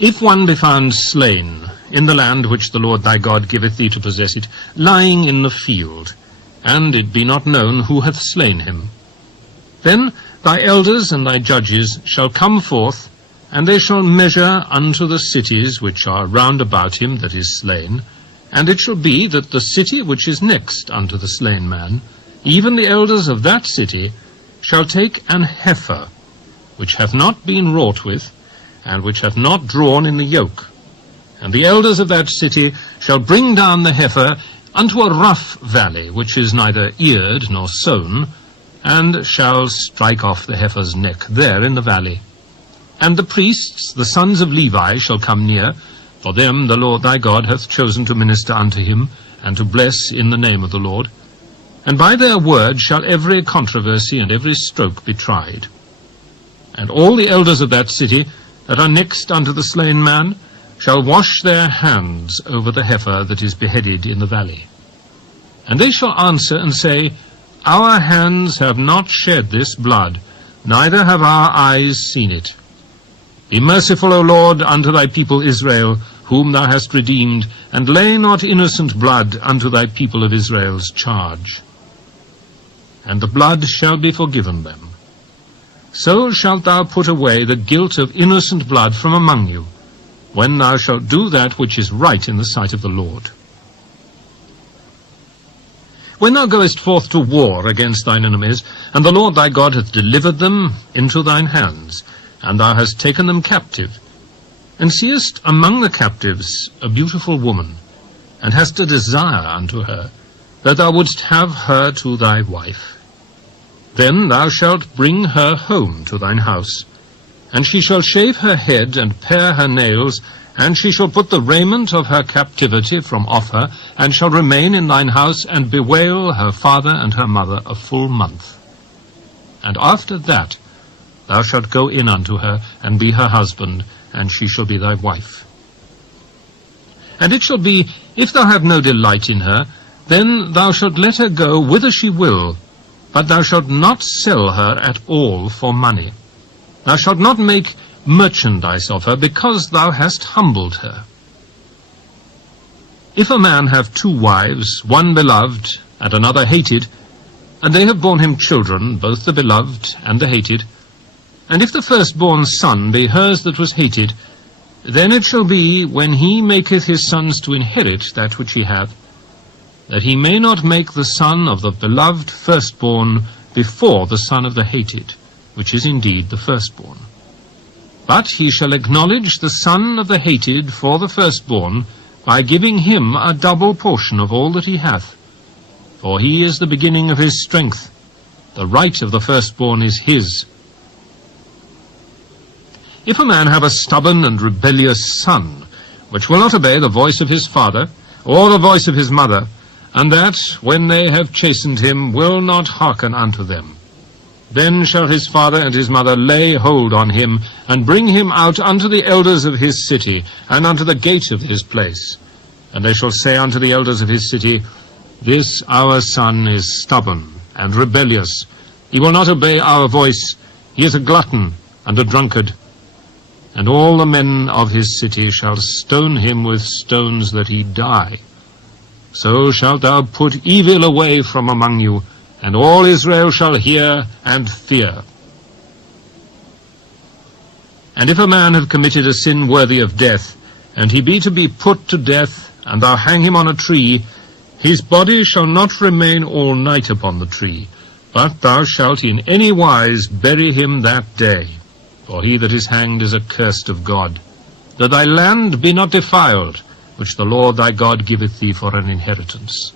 If one be found slain in the land which the Lord thy God giveth thee to possess it, lying in the field, and it be not known who hath slain him, then thy elders and thy judges shall come forth, and they shall measure unto the cities which are round about him that is slain. And it shall be that the city which is next unto the slain man, even the elders of that city, shall take an heifer, which hath not been wrought with, and which hath not drawn in the yoke. And the elders of that city shall bring down the heifer unto a rough valley, which is neither eared nor sown, and shall strike off the heifer's neck there in the valley. And the priests, the sons of Levi, shall come near, for them the Lord thy God hath chosen to minister unto him, and to bless in the name of the Lord. And by their word shall every controversy and every stroke be tried. And all the elders of that city that are next unto the slain man shall wash their hands over the heifer that is beheaded in the valley. And they shall answer and say, Our hands have not shed this blood, neither have our eyes seen it. Be merciful, O Lord, unto thy people Israel, whom thou hast redeemed, and lay not innocent blood unto thy people of Israel's charge. And the blood shall be forgiven them. So shalt thou put away the guilt of innocent blood from among you, when thou shalt do that which is right in the sight of the Lord. When thou goest forth to war against thine enemies, and the Lord thy God hath delivered them into thine hands, and thou hast taken them captive, and seest among the captives a beautiful woman, and hast a desire unto her, that thou wouldst have her to thy wife, then thou shalt bring her home to thine house, and she shall shave her head and pare her nails, and she shall put the raiment of her captivity from off her, and shall remain in thine house, and bewail her father and her mother a full month. And after that thou shalt go in unto her, and be her husband, and she shall be thy wife. And it shall be, if thou have no delight in her, then thou shalt let her go whither she will, but thou shalt not sell her at all for money. Thou shalt not make merchandise of her, because thou hast humbled her. If a man have 2 wives, one beloved and another hated, and they have borne him children, both the beloved and the hated, and if the firstborn son be hers that was hated, then it shall be, when he maketh his sons to inherit that which he hath, that he may not make the son of the beloved firstborn before the son of the hated, which is indeed the firstborn. But he shall acknowledge the son of the hated for the firstborn, by giving him a double portion of all that he hath. For he is the beginning of his strength. The right of the firstborn is his. If a man have a stubborn and rebellious son, which will not obey the voice of his father, or the voice of his mother, and that, when they have chastened him, will not hearken unto them, then shall his father and his mother lay hold on him, and bring him out unto the elders of his city, and unto the gate of his place. And they shall say unto the elders of his city, This our son is stubborn and rebellious. He will not obey our voice. He is a glutton and a drunkard. And all the men of his city shall stone him with stones that he die. So shalt thou put evil away from among you, and all Israel shall hear and fear. And if a man have committed a sin worthy of death, and he be to be put to death, and thou hang him on a tree, his body shall not remain all night upon the tree, but thou shalt in any wise bury him that day. For he that is hanged is accursed of God, that thy land be not defiled, which the Lord thy God giveth thee for an inheritance.